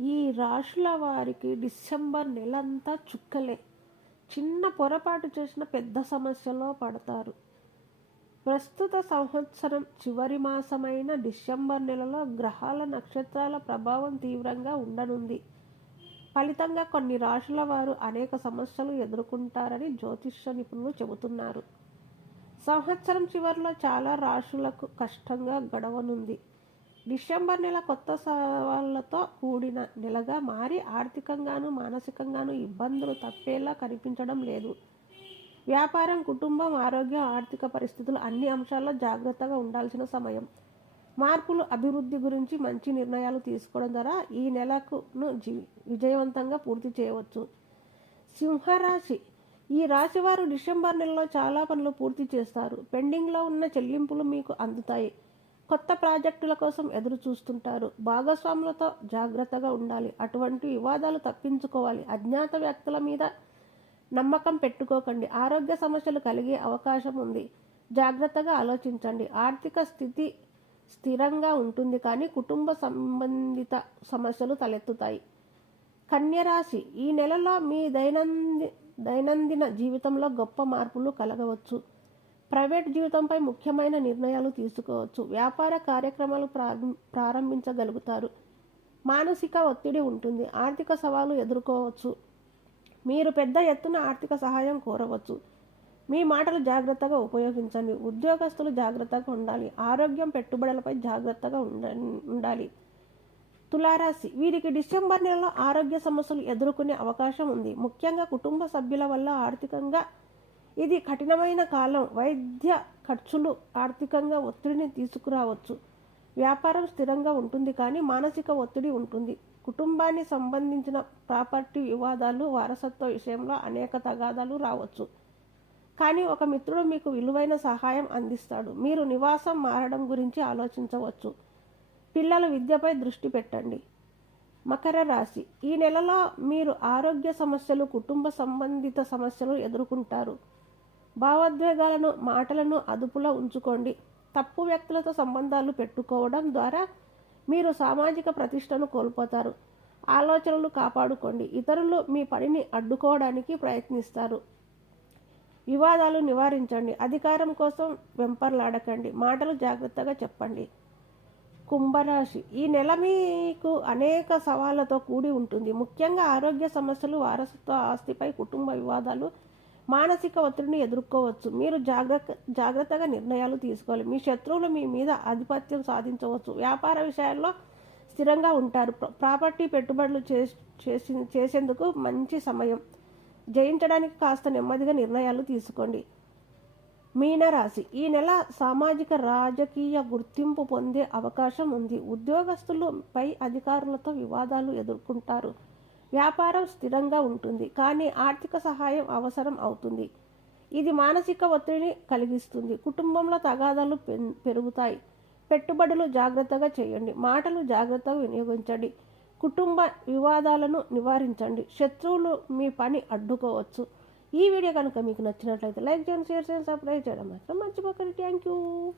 ఈ రాశుల వారికి డిసెంబర్ నెలంతా చుక్కలే. చిన్న పొరపాటు చేసిన పెద్ద సమస్యలో పడతారు. ప్రస్తుత సంవత్సరం చివరి మాసమైన డిసెంబర్ నెలలో గ్రహాల నక్షత్రాల ప్రభావం తీవ్రంగా ఉండనుంది. ఫలితంగా కొన్ని రాశుల వారు అనేక సమస్యలు ఎదుర్కొంటారని జ్యోతిష్య నిపుణులు చెబుతున్నారు. సంవత్సరం చివరిలో చాలా రాశులకు కష్టంగా గడవనుంది. డిసెంబర్ నెల కొత్త సవాళ్ళతో కూడిన నెలగా మారి ఆర్థికంగాను మానసికంగాను ఇబ్బందులు తప్పేలా కనిపించడం లేదు. వ్యాపారం కుటుంబం ఆరోగ్యం ఆర్థిక పరిస్థితులు అన్ని అంశాల్లో జాగ్రత్తగా ఉండాల్సిన సమయం. మార్పులు అభివృద్ధి గురించి మంచి నిర్ణయాలు తీసుకోవడం ద్వారా ఈ నెలకును జీ విజయవంతంగా పూర్తి చేయవచ్చు. సింహరాశి. ఈ రాశి వారు డిసెంబర్ నెలలో చాలా పనులు పూర్తి చేస్తారు. పెండింగ్లో ఉన్న చెల్లింపులు మీకు అందుతాయి. కొత్త ప్రాజెక్టుల కోసం ఎదురు చూస్తుంటారు. భాగస్వాములతో జాగ్రత్తగా ఉండాలి. అటువంటి వివాదాలు తప్పించుకోవాలి. అజ్ఞాత వ్యక్తుల మీద నమ్మకం పెట్టుకోకండి. ఆరోగ్య సమస్యలు కలిగే అవకాశం ఉంది. జాగ్రత్తగా ఆలోచించండి. ఆర్థిక స్థితి స్థిరంగా ఉంటుంది కానీ కుటుంబ సంబంధిత సమస్యలు తలెత్తుతాయి. కన్యరాశి ఈ నెలలో మీ దైనంది దైనందిన జీవితంలో గొప్ప మార్పులు కలగవచ్చు. ప్రైవేట్ జీవితంపై ముఖ్యమైన నిర్ణయాలు తీసుకోవచ్చు. వ్యాపార కార్యక్రమాలు ప్రారం ప్రారంభించగలుగుతారు. మానసిక ఒత్తిడి ఉంటుంది. ఆర్థిక సవాలు ఎదుర్కోవచ్చు. మీరు పెద్ద ఎత్తున ఆర్థిక సహాయం కోరవచ్చు. మీ మాటలు జాగ్రత్తగా ఉపయోగించండి. ఉద్యోగస్తులు జాగ్రత్తగా ఉండాలి. ఆరోగ్యం పెట్టుబడులపై జాగ్రత్తగా ఉండ ఉండాలి. తులారాశి. వీరికి డిసెంబర్ నెలలో ఆరోగ్య సమస్యలు ఎదుర్కొనే అవకాశం ఉంది. ముఖ్యంగా కుటుంబ సభ్యుల వల్ల ఆర్థికంగా ఇది కఠినమైన కాలం. వైద్య ఖర్చులు ఆర్థికంగా ఒత్తిడిని తీసుకురావచ్చు. వ్యాపారం స్థిరంగా ఉంటుంది కానీ మానసిక ఒత్తిడి ఉంటుంది. కుటుంబాన్ని సంబంధించిన ప్రాపర్టీ వివాదాలు వారసత్వ విషయంలో అనేక తగాదాలు రావచ్చు. కానీ ఒక మిత్రుడు మీకు విలువైన సహాయం అందిస్తాడు. మీరు నివాసం మారడం గురించి ఆలోచించవచ్చు. పిల్లల విద్యపై దృష్టి పెట్టండి. మకర రాశి. ఈ నెలలో మీరు ఆరోగ్య సమస్యలు కుటుంబ సంబంధిత సమస్యలు ఎదుర్కొంటారు. భావోద్వేగాలను మాటలను అదుపులో ఉంచుకోండి. తప్పు వ్యక్తులతో సంబంధాలు పెట్టుకోవడం ద్వారా మీరు సామాజిక ప్రతిష్టను కోల్పోతారు. ఆలోచనలు కాపాడుకోండి. ఇతరులు మీ పనిని అడ్డుకోవడానికి ప్రయత్నిస్తారు. వివాదాలు నివారించండి. అధికారం కోసం వెంపర్లాడకండి. మాటలు జాగ్రత్తగా చెప్పండి. కుంభరాశి. ఈ నెల మీకు అనేక సవాళ్ళతో కూడి ఉంటుంది. ముఖ్యంగా ఆరోగ్య సమస్యలు వారసత్వ ఆస్తిపై కుటుంబ వివాదాలు మానసిక ఒత్తిడిని ఎదుర్కోవచ్చు. మీరు జాగ్రత్త జాగ్రత్తగా నిర్ణయాలు తీసుకోవాలి. మీ శత్రువులు మీ మీద ఆధిపత్యం సాధించవచ్చు. వ్యాపార విషయాల్లో స్థిరంగా ఉంటారు. ప్రాపర్టీ పెట్టుబడులు చేసి చేసేందుకు మంచి సమయం. జయించడానికి కాస్త నెమ్మదిగా నిర్ణయాలు తీసుకోండి. మీనరాశి. ఈ నెల సామాజిక రాజకీయ గుర్తింపు పొందే అవకాశం ఉంది. ఉద్యోగస్తులు పై అధికారులతో వివాదాలు ఎదుర్కొంటారు. వ్యాపారం స్థిరంగా ఉంటుంది కానీ ఆర్థిక సహాయం అవసరం అవుతుంది. ఇది మానసిక ఒత్తిడిని కలిగిస్తుంది. కుటుంబంలో తగాదాలు పెన్- పెరుగుతాయి. పెట్టుబడులు జాగ్రత్తగా చేయండి. మాటలు జాగ్రత్తగా వినియోగించండి. కుటుంబ వివాదాలను నివారించండి. శత్రువులు మీ పని అడ్డుకోవచ్చు. ఈ వీడియో కనుక మీకు నచ్చినట్లయితే లైక్ చేయండి షేర్ చేయండి సబ్స్క్రైబ్ చేయడం మాత్రం మర్చిపోకండి. Thank you.